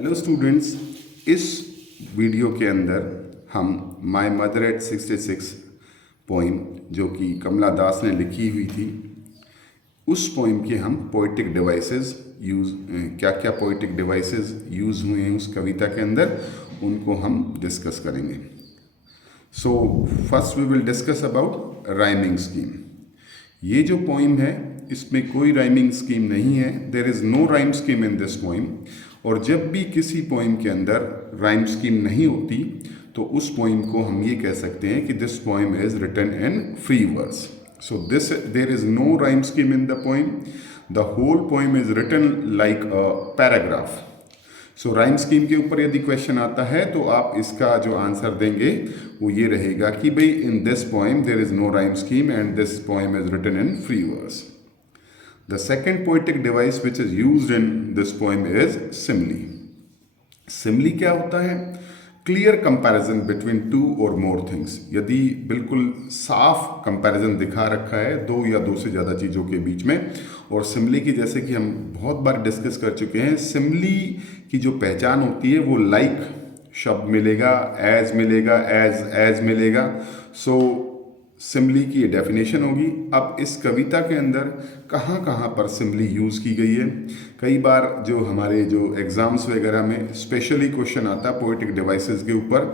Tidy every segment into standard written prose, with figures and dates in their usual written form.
Hello students, इस video के अंदर हम माय मदर एट 66 पोइम जो कि कमला दास ने लिखी हुई थी, उस पोइम के हम पोइटिक डिवाइसेस यूज़ क्या क्या पोइटिक डिवाइसेस यूज़ हुए हैं उस कविता के अंदर, उनको हम डिस्कस करेंगे। So first we will discuss about rhyming scheme. ये जो पोइम है इसमें कोई राइमिंग स्कीम नहीं है, there is no rhyme scheme in this poem. और जब भी किसी पोइम के अंदर राइम स्कीम नहीं होती तो उस पोइम को हम ये कह सकते हैं कि this poem is written in free verse. So this there is no rhyme scheme in the poem, the whole poem is written like a paragraph. So rhyme scheme के ऊपर यदि क्वेश्चन आता है तो आप इसका जो आंसर देंगे वो ये रहेगा कि भाई in this poem there is no rhyme scheme and this poem is written in free verse. The second poetic device which is used in this poem is simile. Simile क्या होता है? Clear comparison between two or more things. यदि बिल्कुल साफ comparison दिखा रखा है दो या दो से ज़्यादा चीज़ों के बीच में, और सिमली की जैसे कि हम बहुत बार डिस्कस कर चुके हैं, सिमली की जो पहचान होती है वो लाइक शब्द मिलेगा, एज मिलेगा, एज मिलेगा। सो सिमली की ये डेफिनेशन होगी। अब इस कविता के अंदर कहाँ कहाँ पर सिमली यूज़ की गई है, कई बार जो हमारे जो एग्ज़ाम्स वगैरह में स्पेशली क्वेश्चन आता है पोएटिक डिवाइसेस के ऊपर,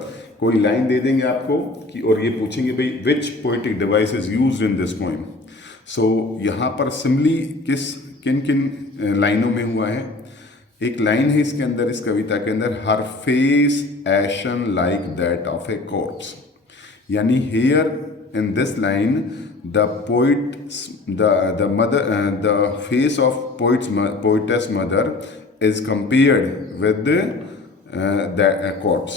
कोई लाइन दे देंगे आपको कि और ये पूछेंगे भाई which poetic device is used in this poem. So यहाँ पर सिमली किन किन लाइनों में हुआ है। एक लाइन है इसके अंदर, इस कविता के अंदर, her face ashen like that of a corpse, यानी here in this line the face of poetess mother is compared with the corpse।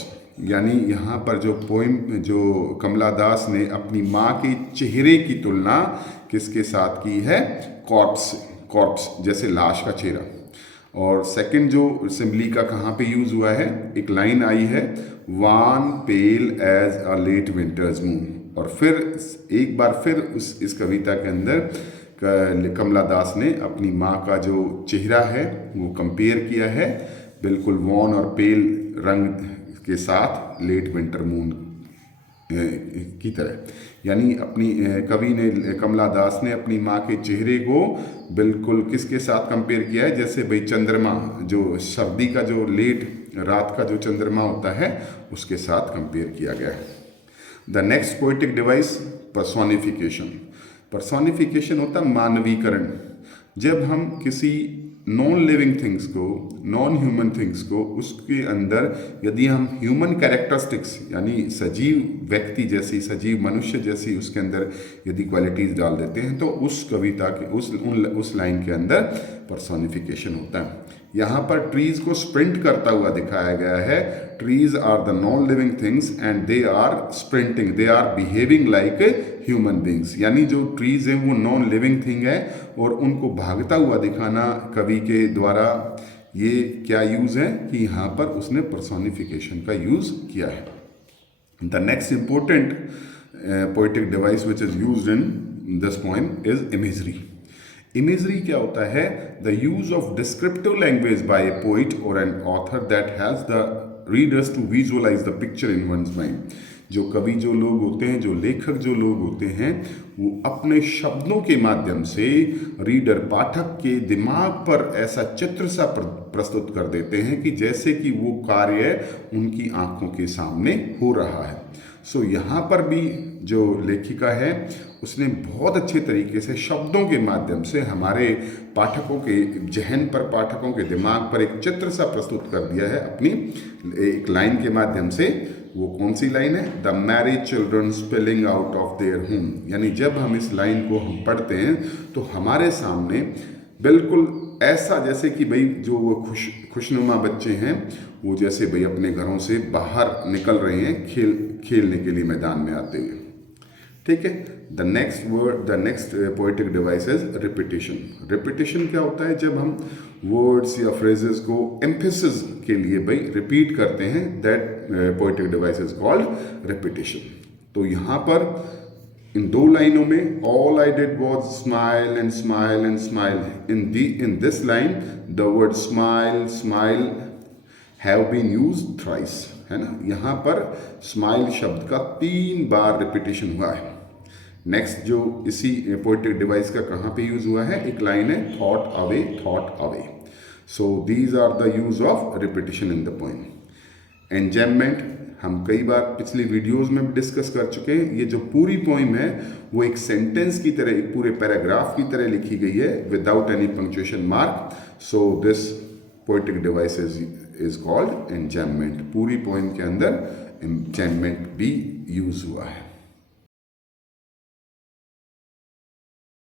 यानी यहाँ पर जो पोइम जो कमला दास ने अपनी माँ के चेहरे की तुलना किसके साथ की है? कॉर्प्स जैसे लाश का चेहरा। और सेकंड जो सिमली का कहाँ पे यूज़ हुआ है, एक लाइन आई है, wan pale as a late winter's moon. और फिर एक बार फिर इस कविता के अंदर कमला दास ने अपनी माँ का जो चेहरा है वो कंपेयर किया है बिल्कुल वॉन और पेल रंग के साथ लेट विंटर मून की तरह। यानी अपनी कमला दास ने अपनी माँ के चेहरे को बिल्कुल किसके साथ कंपेयर किया है? जैसे भाई चंद्रमा, जो सर्दी का जो लेट रात का जो चंद्रमा होता है उसके साथ कंपेयर किया गया है। The next poetic device personification. Personification होता है मानवीकरण। जब हम किसी नॉन लिविंग थिंग्स को, नॉन ह्यूमन थिंग्स को, उसके अंदर यदि हम ह्यूमन कैरेक्टरिस्टिक्स यानी सजीव व्यक्ति जैसी, सजीव मनुष्य जैसी उसके अंदर यदि क्वालिटीज़ डाल देते हैं तो उस कविता के उस लाइन के अंदर पर्सोनिफिकेशन होता है। यहाँ पर ट्रीज़ को स्प्रिंट करता हुआ दिखाया गया है। Trees are the non living things and they are sprinting, they are behaving like human beings. यानी जो ट्रीज हैं वो नॉन लिविंग थिंग है और उनको भागता हुआ दिखाना कवि के द्वारा, ये क्या यूज़ है कि यहाँ पर उसने पर्सोनिफिकेशन का यूज़ किया है। The next important poetic device which is used in this poem is imagery. Imagery क्या होता है? The use of descriptive language by a poet or an author that has the readers to visualise the picture in one's mind. जो कवि जो लोग होते हैं, जो लेखक जो लोग होते हैं, वो अपने शब्दों के माध्यम से रीडर, पाठक के दिमाग पर ऐसा चित्र सा प्रस्तुत कर देते हैं कि जैसे कि वो कार्य उनकी आंखों के सामने हो रहा है। सो यहाँ पर भी जो लेखिका है उसने बहुत अच्छे तरीके से शब्दों के माध्यम से हमारे पाठकों के जहन पर, पाठकों के दिमाग पर एक चित्र सा प्रस्तुत कर दिया है अपनी एक लाइन के माध्यम से। वो कौन सी लाइन है? The married children spilling out of their home. यानी जब हम इस लाइन को हम पढ़ते हैं तो हमारे सामने बिल्कुल ऐसा जैसे कि भाई जो वो खुशनुमा बच्चे हैं वो जैसे भाई अपने घरों से बाहर निकल रहे हैं खेलने के लिए मैदान में आते हुए। ठीक है। The next poetic device is repetition. Repetition क्या होता है? जब हम वर्ड्स या फ्रेजेस को एम्फेसिस के लिए भाई रिपीट करते हैं, that poetic device is called repetition. तो यहाँ पर इन दो लाइनों में all I did was smile and smile and smile. In this line the word smile have been use thrice, है ना। यहाँ पर स्माइल शब्द का 3 बार रिपीटेशन हुआ है। नेक्स्ट जो इसी पोएटिक डिवाइस का कहाँ पे यूज हुआ है, एक लाइन है thought away thought away. So these are the use of repetition in the poem. Enjambment हम कई बार पिछली वीडियोस में भी डिस्कस कर चुके हैं। ये जो पूरी पोइम है वो एक सेंटेंस की तरह, एक पूरे पैराग्राफ की तरह लिखी गई है without any punctuation mark. So this poetic device is called enjambment. पूरी पोइम के अंदर एंजेममेंट भी यूज हुआ है।